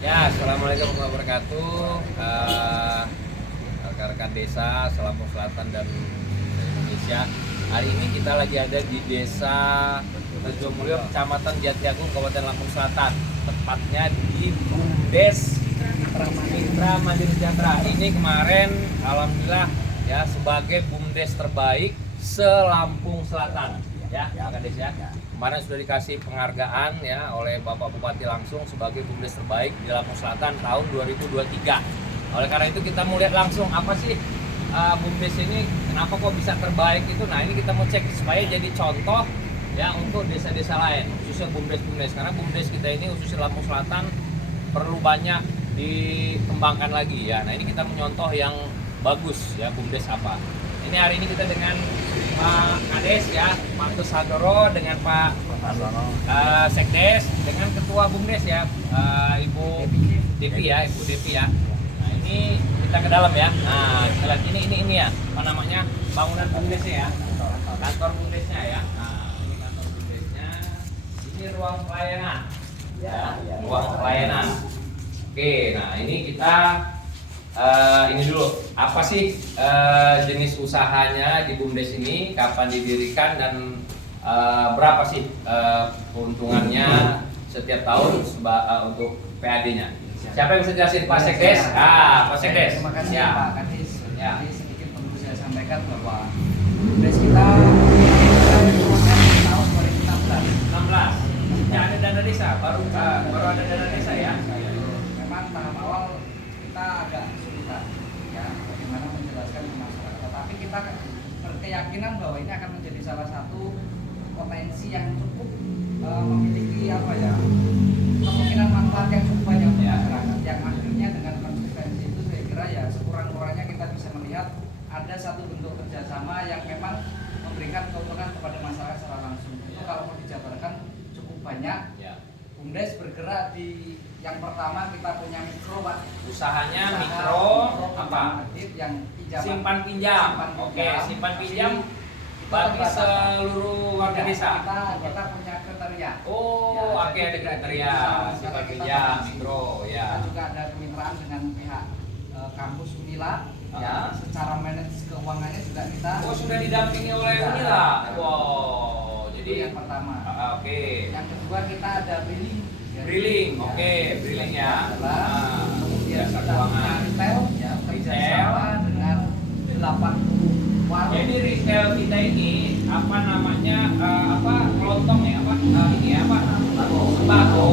Ya, assalamualaikum warahmatullahi wabarakatuh. Rekan-rekan desa Lampung Selatan dan Indonesia. Hari ini kita lagi ada di Desa Rejomulyo, Kecamatan Jatiagung, Kabupaten Lampung Selatan. Tepatnya di BUMDes Mitra Mandiri Sejahtera. Ini kemarin, alhamdulillah ya, sebagai BUMDes terbaik se-Lampung Selatan. Ya, rekan desa. Kemarin sudah dikasih penghargaan ya oleh Bapak Bupati langsung sebagai BUMDes terbaik di Lampung Selatan tahun 2023. Oleh karena itu kita mau lihat langsung apa sih BUMDes ini, kenapa kok bisa terbaik itu. Nah, ini kita mau cek supaya jadi contoh ya untuk desa-desa lain, khususnya BUMDes. Karena BUMDes kita ini khususnya Lampung Selatan perlu banyak dikembangkan lagi ya. Nah, ini kita menyontoh yang bagus ya, BUMDes apa. Ini hari ini kita dengan Pak Kades ya, Pak Tusandoro, dengan Pak Sekdes, dengan Ketua BUMDes ya, Ibu Devi ya, Ibu Devi ya. Nah, ini kita ke dalam ya. Nah, kita lihat ini ya, apa namanya, bangunan BUMDesnya ya, kantor BUMDesnya ya. Nah, ini kantor BUMDesnya. Ini ruang pelayanan, ya, ruang pelayanan. Oke, nah ini kita ini dulu, apa sih jenis usahanya di BUMDes ini, kapan didirikan, dan berapa sih keuntungannya setiap tahun untuk PAD-nya? Siapa yang bisa jelasin? Pak Sekdes? Pak Sekdes. Terima kasih Ya. Pak Kadis. Ya. Jadi sedikit perlu saya sampaikan bahwa BUMDes kita tahun 2016. 16. Ya, ada dana desa, baru ada dana desa ya. Memang tahap awal kita agak kesulitan ya bagaimana menjelaskan ke masyarakat, tetapi kita berkeyakinan bahwa ini akan menjadi salah satu potensi yang cukup memiliki apa ya, kemungkinan manfaat yang cukup banyak untuk masyarakat, yang akhirnya dengan konsistensi itu saya kira ya sekurang-kurangnya kita bisa melihat ada satu bentuk kerjasama yang memang memberikan keuntungan kepada masyarakat secara langsung. Itu kalau mau dijabarkan cukup banyak. Ya. BUMDes bergerak di yang pertama kita punya mikro, Pak. Usahanya Usaha mikro apa? Yang pinjaman. Simpan pinjam. Oke, simpan pinjam bagi seluruh warga desa. Kita punya kriteria. Oh, Ya, oke, jadi ada kriteria simpan kita pinjam bahas. mikro ya. Kita juga ada kemitraan dengan pihak kampus Unila. Ya, secara manage keuangannya juga kita. Oh, sudah didampingi oleh Unila. Wow, Jadi jadi yang pertama. oke. Yang kedua kita ada billing. Drilling, oke, drilling ya. Kemudian Jasa kita punya keuangan. retail, ya, kerjasama dengan 80 warung. Jadi retail kita ini apa namanya, apa kelontong ya, apa ini ya, apa sembako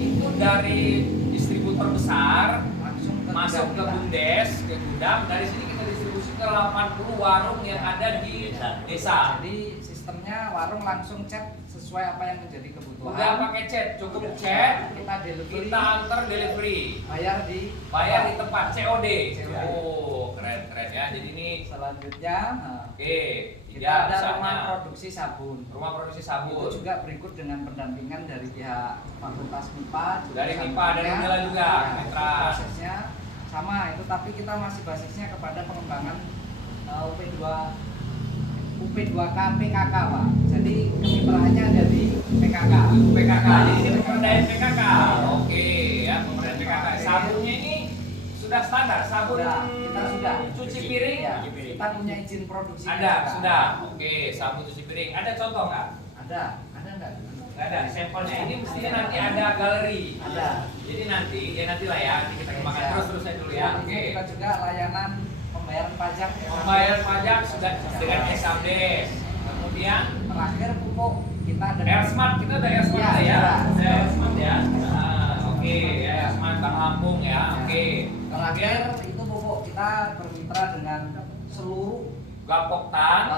itu dari distributor besar Langsung masuk ke kita. BUMDes, ke gudang. Dari sini kita distribusi ke 80 warung yang ada di desa. Jadi sistemnya warung langsung chat sesuai apa yang menjadi kebutuhan. Udah pakai chat, cukup chat, kita delivery, kita antar delivery, bayar di tempat COD. COD. Oh, keren ya. Jadi ini selanjutnya. oke, Kita ya, ada usahanya. rumah produksi sabun. Rumah produksi sabun. Itu juga berikut dengan pendampingan dari pihak Fakultas MIPA. Dari jurusan MIPA, dari kimia. Unila juga, Ya, mitra. prosesnya sama itu, tapi kita masih basisnya kepada pengembangan UP2K PKK, Pak. Jadi kemitraannya ada di PKK. PKK. Jadi ini pemberdayaan PKK. Oke, ya, pemberdayaan PKK. Sabunnya ini sudah standar, sabun Kita sudah cuci piring. Ya, kita punya izin produksi. Ada, sudah. Oke, sabun cuci piring. Ada contoh nggak? Ada enggak? Nggak ada. Sampelnya ini mestinya nanti ada galeri. Ada. Jadi nanti lah ya. Nanti kita kembangkan terus-terusnya dulu ya. Oke. Kita juga layanan pembayaran pajak. Pembayaran pajak sudah dengan SABDes. Kemudian Terakhir pupuk kita ada. Airsmart, kita ada Airsmart ya. Ada Airsmart ya. Oke, Airsmart Bank Lampung ya. Oke. Terakhir itu pupuk kita bermitra dengan seluruh Gapoktan.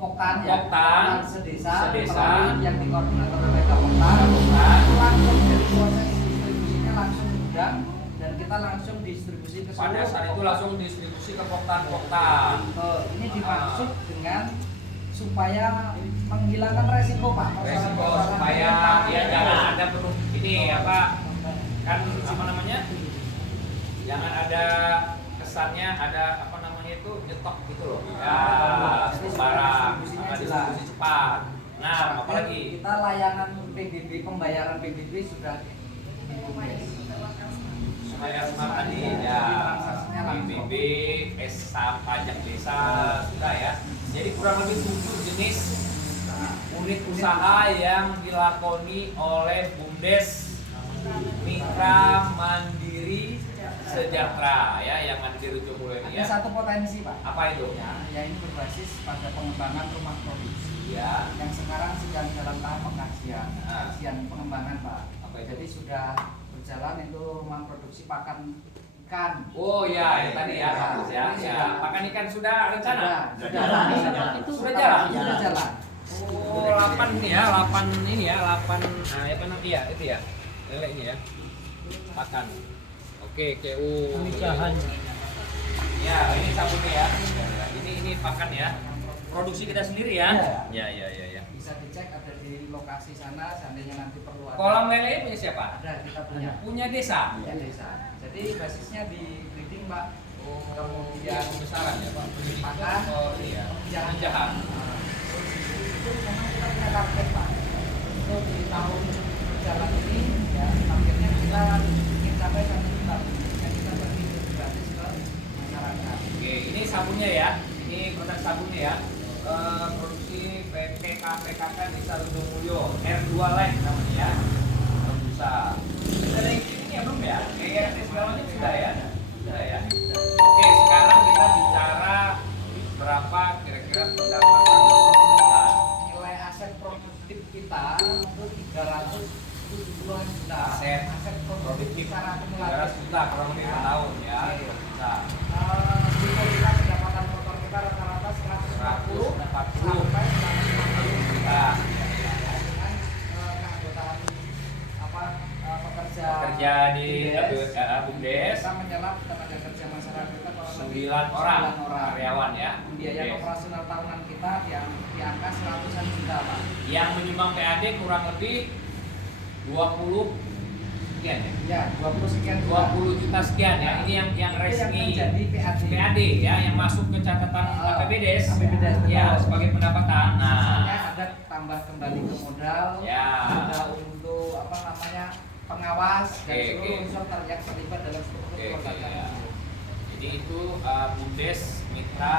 Poktan sedesa melalui yang dikoordinir oleh Gapoktan. Itu langsung dari proses distribusinya langsung ke gudang dan kita langsung distribusi ke seluruh. Pada saat itu langsung distribusi ke Poktan. Ini dimaksud dengan supaya menghilangkan resiko, Pak. Resiko supaya ya jangan ada penuh ini apa kan apa namanya, jangan ada kesannya ada apa namanya itu nyetok gitu loh ya, barang distribusi cepat. Nah, apalagi kita layanan PBB, pembayaran PBB sudah di BUMDes. bayar smart tadi ya, transaksinya langsung. PBB, pajak desa sudah ya. Jadi kurang lebih 7 jenis unit usaha yang dilakoni oleh BUMDes Mitra Mandiri Sejahtera ya, yang ada di Rejo Mulyo ini Ada ya. satu potensi Pak. Apa itu? Ya, yang ini berbasis pada pengembangan rumah produksi. Ya. Yang sekarang sedang dalam tahap pengkajian, Nah. kajian pengembangan Pak. Apa itu? Jadi sudah berjalan itu rumah produksi pakan ikan. Oh ya, itu tadi ya, Ya, bagus ya. ini Ya, sudah. pakan ikan sudah rencana? Sudah Sudah jalan? Sudah jalan. Oh, 8 ini ya, 8 ini ya, 8 nah apa nanti ya, itu ya. Lele ini ya. Pakan. Oke, KU. Pernikahan. Ya, ini sabunnya ya. Ini pakan ya. Produksi kita sendiri ya. Iya. Ya. Bisa dicek ada di lokasi sana, seandainya nanti perlu ada. Kolam lele punya siapa? Ada, kita punya. Punya desa. Punya desa. Jadi basisnya di breeding Pak. Oh, Kemudian pembesaran ya, Pak. pakan, Oh, iya. Penjahat. Itu memang kita punya target Pak. Itu di tahun berjalan ini ya targetnya kita ingin capai 1 juta yang kita bagi gratis ke masyarakat. Oke, ini sabunnya ya. Ini produk sabunnya ya. Produksi PKK Desa Rejo Mulyo R2 Leg namanya ya. Bisa. Ada yang ini ya belum ya? Kayak segalanya sudah ya. Sudah ya. Oke, sekarang kita bicara berapa kira-kira pendapatan kita. Nilai aset produktif kita itu 370-an juta. Aset produktif secara akumulatif. 300 juta kurang lebih per tahun ya. Oke. Bisa. Brutto kita pendapatan motor kita rata-rata 140 sampai 150 juta. Dengan keanggotaan pekerja Kerja di BUMDes kita menyalap tenaga kerja masyarakat kita kurang lebih 9 orang 9 orang. karyawan ya. Biaya BUMDes. operasional tahunan kita di angka 100-an juta Pak. Yang menyumbang PAD kurang lebih 20 sekian ya. Ya, 20 sekian juta. 20 juta sekian ya. Ini yang Itu yang resmi menjadi PAD. ya, yang masuk ke catatan APBDes. APBDes, betul. Ya, sebagai pendapatan. Sisanya Nah, ada tambah kembali ke modal, ya. ada untuk pengawas dan Oke, seluruh oke. unsur yang terlibat dalam struktur Oke, oke, kelembagaan ya. itu. Jadi itu BUMDes Mitra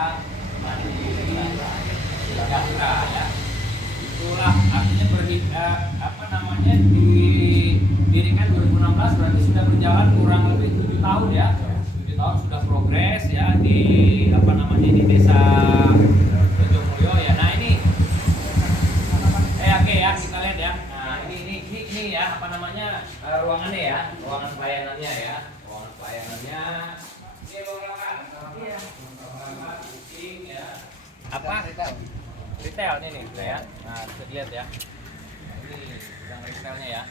Mandiri Sejahtera ya. Itulah artinya didirikan 2016 berarti sudah berjalan kurang lebih 7 tahun ya. 7 tahun sudah progres ya di di desa Rejo Mulyo ya. Nah ini oke ya, kita lihat ya. Nah ini ya ruangannya ya, ruangan pelayanannya ya. Ruangan pelayanannya ini ruangan kucing ya. Apa? Retail ini nih ya. Nah, bisa dilihat ya. Nah, ini yang retailnya ya.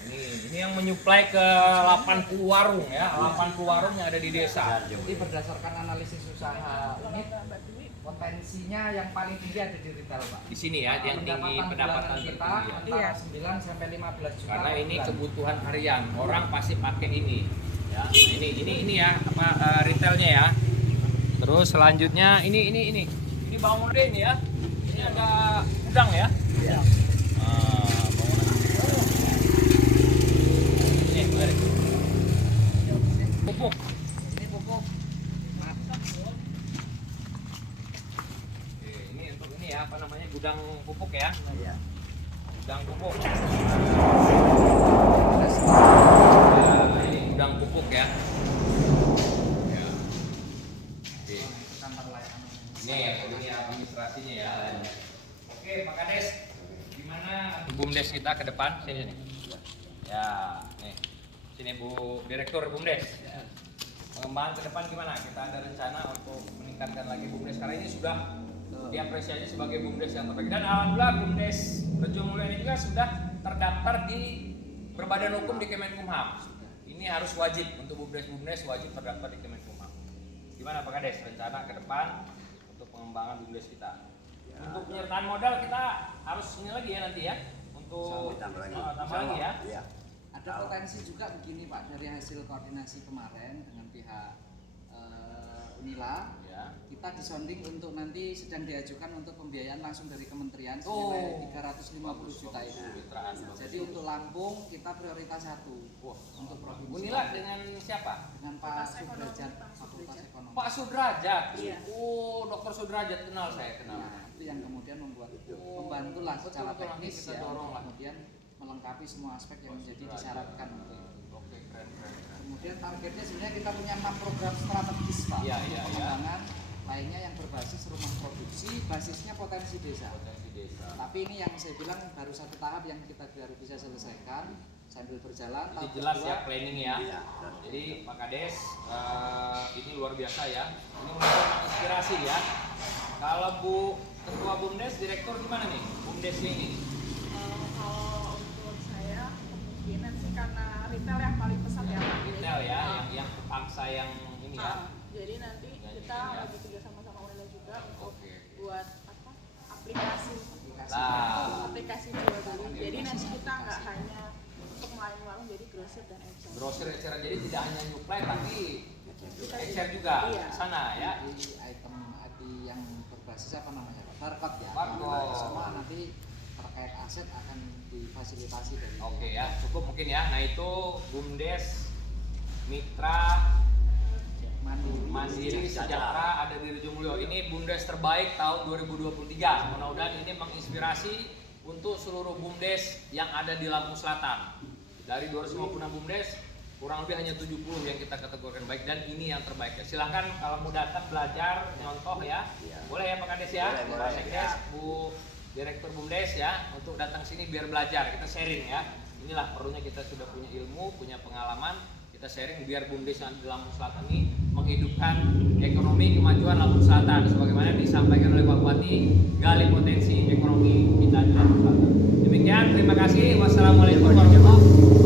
Ini yang menyuplai ke 80 warung ya, 80 warung yang ada di desa. Jadi berdasarkan analisis usaha unit, potensinya yang paling tinggi ada di retail Pak. Di sini ya, yang tinggi pendapatan bulanan kita tertinggi ya. antara 9 sampai 15 juta. Karena per ini bulan. kebutuhan harian, orang pasti pakai ini. Ya, ini ya retailnya ya. Terus selanjutnya ini bangunan ini ya. Ini ada gudang ya. Ya. Ini boleh. Pupuk. Ini pupuk. Ini untuk ini ya gudang pupuk ya. Iya. Gudang pupuk. Terus Ya, ini gudang pupuk ya. Ya. Oke. kantor layanan. Ini administrasinya ya. Oke, Pak Kades, gimana BUMDes kita ke depan? Sini. Ya, nih. Sini Bu Direktur BUMDes. Pengembangan ke depan gimana? Kita ada rencana untuk meningkatkan lagi BUMDes karena ini sudah diapresiasi sebagai BUMDes yang terbaik. Dan alhamdulillah BUMDes Rejo Mulyo ini juga sudah terdaftar di berbadan hukum di Kemenkumham. Ini harus wajib untuk BUMDes wajib terdaftar di Kemenkumham. Gimana Pak Kades rencana ke depan untuk pengembangan BUMDes kita? Untuk penyertaan modal kita harus ini lagi ya nanti ya untuk Tambah lagi. tambah lagi ya. Iya. Ada potensi juga begini Pak, dari hasil koordinasi kemarin dengan pihak Unila, Ya. kita disonding untuk nanti sedang diajukan untuk pembiayaan langsung dari kementerian Oh. senilai 350 juta itu. Kemitraan. Jadi untuk Lampung kita prioritas 1 Wah, untuk provinsi. Unila dengan siapa? Dengan Pak Fakultas Ekonomi, Sudrajat, Pak Fakultas Sudrajat. Ekonomi. Pak Sudrajat. Iya. Oh, Dokter Sudrajat kenal saya kenal. Nah, itu yang kemudian membuat Oh, membantulah secara betul, nanti teknis kita ya, dorong lah. kemudian melengkapi semua aspek yang menjadi Sudrajat. disyaratkan untuk itu. Oke, keren. Kemudian targetnya sebenarnya kita punya 6 program strategis Pak Iya, untuk iya, pengembangan lainnya yang berbasis rumah produksi, basisnya potensi desa. Potensi desa. Tapi ini yang saya bilang baru satu tahap yang kita baru bisa selesaikan sambil berjalan. Ini Tahap jelas kedua, ya planning ya. Iya. Jadi Pak Kades ini luar biasa ya. Ini merupakan inspirasi ya. Kalau Bu Ketua BUMDes, Direktur gimana nih BUMDes ini? Kalau untuk saya kemungkinan sih karena retail yang paling pesat ya Pak. Retail ya, Jadi, yang pangsa yang ini ya. jadi nanti Ya, kita ya. lagi kerja sama Unila juga untuk Oke. buat apa aplikasi aplikasi Nah. jual beli. Jadi nanti kita nggak hanya untuk melayani warung jadi grosir dan ecer. Grosir ecer jadi tidak hanya nyuplai tapi Kita ecer juga Iya. ke sana ya. Jadi item ID yang berbasis apa namanya Pak? Barcode ya. Barcode. Semua nanti terkait aset akan difasilitasi dari. Oke ya, cukup mungkin ya. Nah itu BUMDes Mitra Mandiri Sejahtera ada di Rejomulyo. Ini BUMDes terbaik tahun 2023. Mudah-mudahan ini menginspirasi untuk seluruh BUMDes yang ada di Lampung Selatan. Dari 256 BUMDes, kurang lebih hanya 70 yang kita kategorikan baik dan ini yang terbaik ya. Silahkan kalau mau datang belajar, nyontoh ya. Iya. Boleh ya Pak Kades ya, Boleh, Pak boleh, Sekdes, ya. Bu Direktur BUMDes ya, untuk datang sini biar belajar, kita sharing ya. Inilah perlunya kita sudah punya ilmu, punya pengalaman, kita sharing biar BUMDes yang di Lampung Selatan ini menghidupkan ekonomi kemajuan Lampung Selatan sebagaimana disampaikan oleh Pak Bupati, gali potensi ekonomi kita di Lampung Selatan. Demikian, terima kasih. Wassalamualaikum warahmatullahi wabarakatuh.